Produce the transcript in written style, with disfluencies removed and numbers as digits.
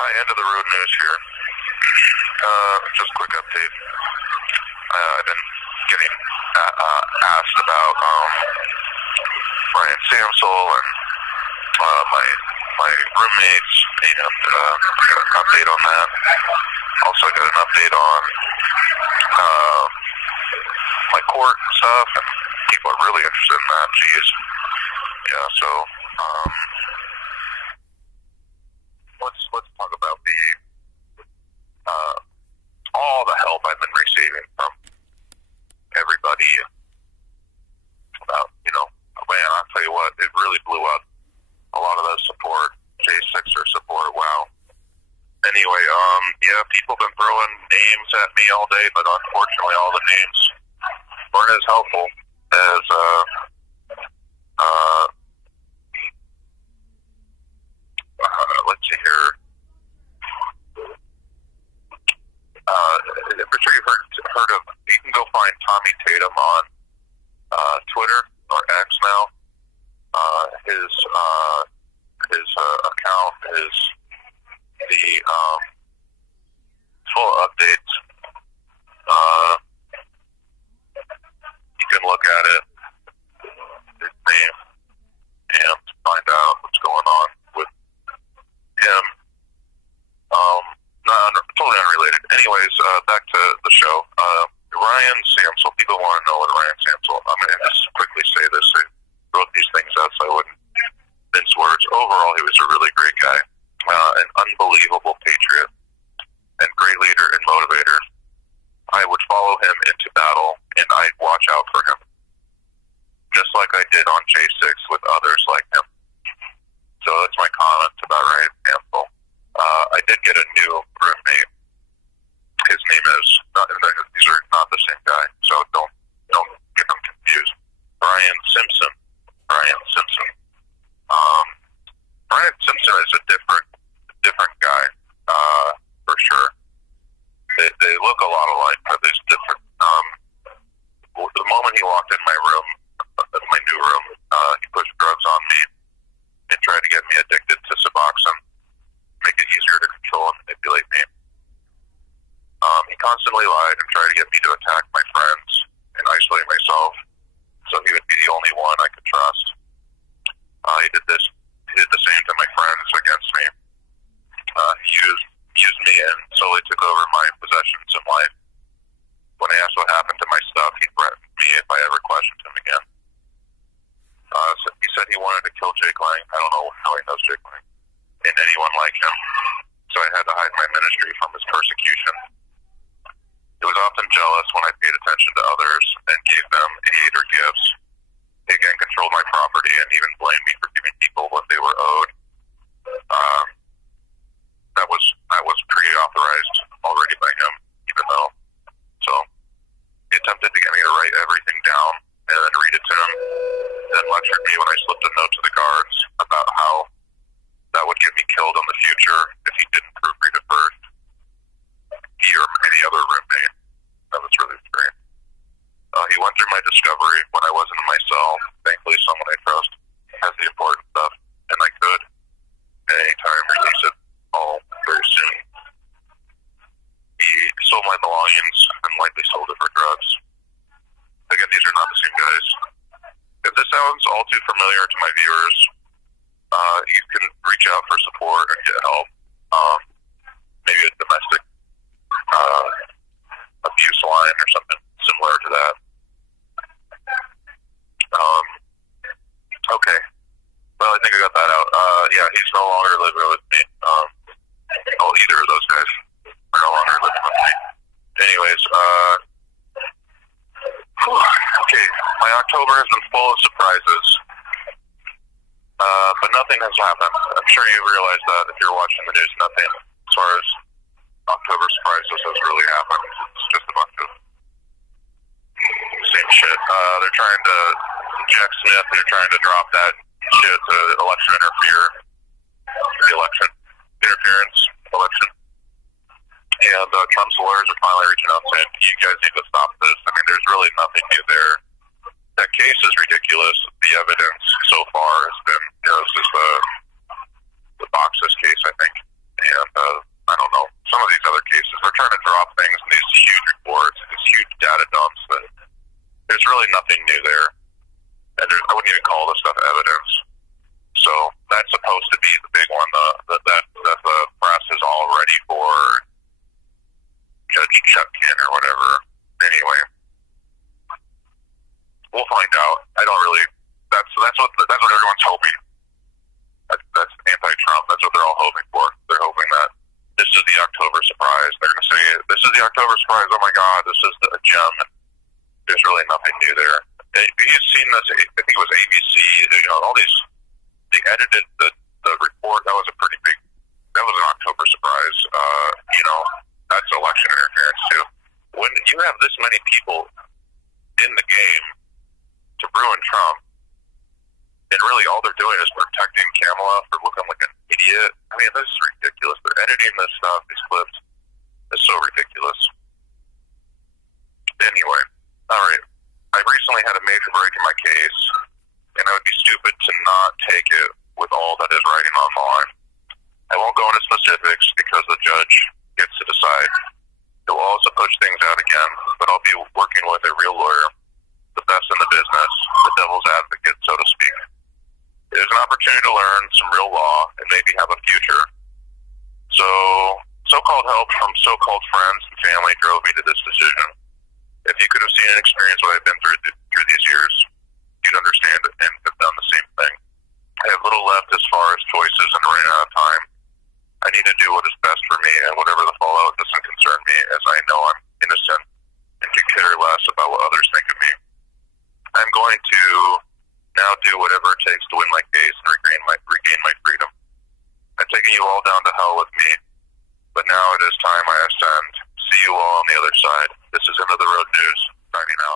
Hi, end of the road news here. Just a quick update. I've been getting asked about Ryan Samsel and my roommates, and I got an update on that. Also got an update on my court stuff, and people are really interested in that. Jeez. Yeah, so let's talk about all the help I've been receiving from everybody about, man, I'll tell you what, it really blew up. A lot of the support, J6er support, wow. Anyway, yeah, people have been throwing names at me all day, but unfortunately all the names weren't as helpful as, let's see here. I'm sure you've heard of, you can go find Tommy Tatum on Twitter, or X now. His account is the full updates. You can look at it, his name, and find out what's going on with him. Totally unrelated. Anyways, back to the show. Ryan Samsel. People want to know what Ryan Samsel. I'm going to just quickly say this. I wrote these things out so I wouldn't mince words. Overall, he was a really great guy, an unbelievable patriot, and great leader and motivator. I would follow him into battle, and I'd watch out for him, just like I did on J6 with others like him. So that's my comment about Ryan Samsel. I did get a new roommate. His name is, these are not the same guy, so don't get them confused. Brian Simpson. Brian Simpson is a different guy, for sure. They look a lot alike, but there's different. The moment he walked in my room, my new room, he pushed drugs on me and tried to get me addicted to Suboxone, make it easier to control and manipulate me. He constantly lied and tried to get me to attack my friends and isolate myself, so he would be the only one I could trust. He did the same to my friends against me. He used me and slowly took over my possessions in life. When I asked what happened to my stuff, he threatened me if I ever questioned him again. So he said he wanted to kill Jake Lang. I don't know how he knows Jake Lang, and anyone like him. So I had to hide my ministry from his persecution. He was often jealous when I paid attention to others and gave them aid or gifts. He again controlled my property and even blamed me for giving people what they were owed. That was pre-authorized already by him, even though. So he attempted to get me to write everything down and then read it to him, then lectured me when I slipped a note to the guards about how that would get me killed in the future if he didn't proofread it first. He or any other roommate. That was really strange. He went through my discovery when I wasn't in my cell. Thankfully, someone I trust has the important stuff, and I could, at any time, release it all very soon. He stole my belongings and likely sold it for drugs. Again, these are not the same guys. If this sounds all too familiar to my viewers, you can reach out for support and get help. Maybe a domestic abuse line or something similar to that. Okay. Well, I think I got that out. Yeah, he's no longer living with me. Either of those guys are no longer living with me. Anyways, okay. My October has been full of surprises. But nothing has happened. I'm sure you've realized that if you're watching the news. Nothing as far as October surprises has really happened. It's just a bunch of same shit. They're trying to, Jack Smith, they're trying to drop that shit to election the election interference election. And Trump's lawyers are finally reaching out saying, you guys need to stop this. I mean, there's really nothing new there. That case is ridiculous. The evidence so far has been, this is the Boxes case, I think. And cases. They're trying to drop things in these huge reports, these huge data dumps that there's really nothing new there. And I wouldn't even call this stuff evidence. So that's supposed to be the big one, that the press is all ready for Judge Chutkin or whatever. Anyway, we'll find out. I don't really. That's what everyone's hoping. That's anti-Trump. That's what they're all hoping for. They're hoping that this is the October surprise. They're going to say, "This is the October surprise. Oh my God, this is a gem." There's really nothing new there. You've seen this. I think it was ABC. All these. They edited the report. That was a pretty big. That was an October surprise. That's election interference too. When you have this many people in the game to ruin Trump, and really all they're doing is protecting Kamala for looking like an idiot. I mean, this is ridiculous. They're editing this stuff, these clips. It's so ridiculous. Anyway, all right. I recently had a major break in my case, and I would be stupid to not take it with all that is writing online. I won't go into specifics because the judge gets to decide. It will also push things out again, but I'll be working with a real lawyer, the best in the business, the devil's advocate, so to speak. It is an opportunity to learn some real law and maybe have a future. So-called help from so-called friends and family drove me to this decision. If you could have seen and experienced what I've been through these years, you'd understand it and have done the same thing. I have little left as far as choices and running out of time. I need to do what is best for me, and whatever the fallout doesn't concern me, as I know I'm innocent and could care less about what others think of me. I'm going to now do whatever it takes to win my case and regain my freedom. I'm taking you all down to hell with me, but now it is time I ascend. See you all on the other side. This is End of the Road News, signing out.